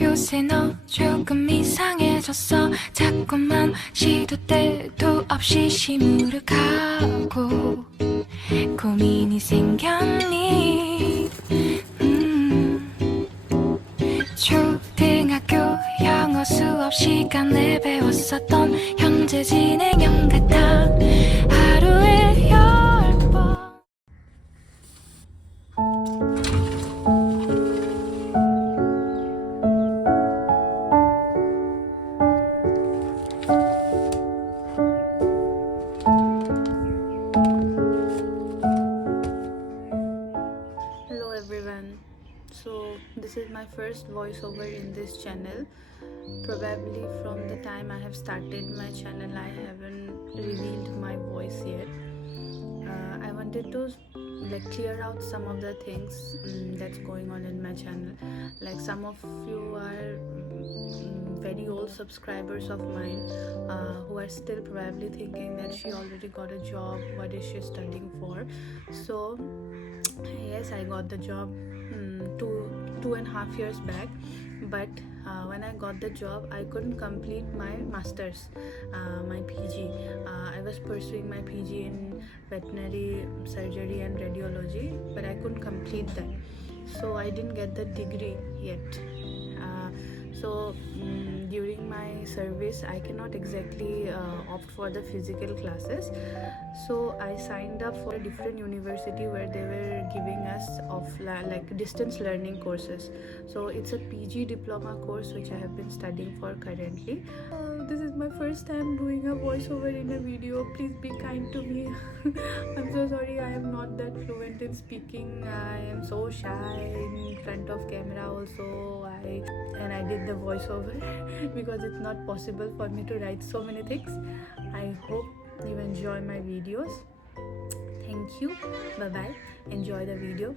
요새 너 조금 이상해졌어. 자꾸만 시도 때도 없이 시무룩하고 고민이 생겼니? 초등학교 영어 수업 시간에 배웠었던 현재 진행형 같아. 하루에 10번. Hello everyone, so this is my first voiceover in this channel. Probably from the time I have started my channel I haven't revealed my voice yet. I wanted to clear out some of the things that's going on in my channel. Like some of you are very old subscribers of mine who are still probably thinking that she already got a job, what is she studying for? So yes, I got the job 2.5 years back, but when I got the job I couldn't complete my masters, my PG. I was pursuing my PG in veterinary surgery and radiology, but I couldn't complete that, so I didn't get the degree yet. So during my service I cannot exactly opt for the physical classes, so I signed up for a different university where they were giving us distance learning courses. So it's a PG diploma course which I have been studying for currently. This is my first time doing a voiceover in a video. Please be kind to me. I'm so sorry, I am not that fluent in speaking. I am so shy in front of camera also. I did the voiceover because it's not possible for me to write so many things. I hope you enjoy my videos. Thank you. Bye bye. Enjoy the video.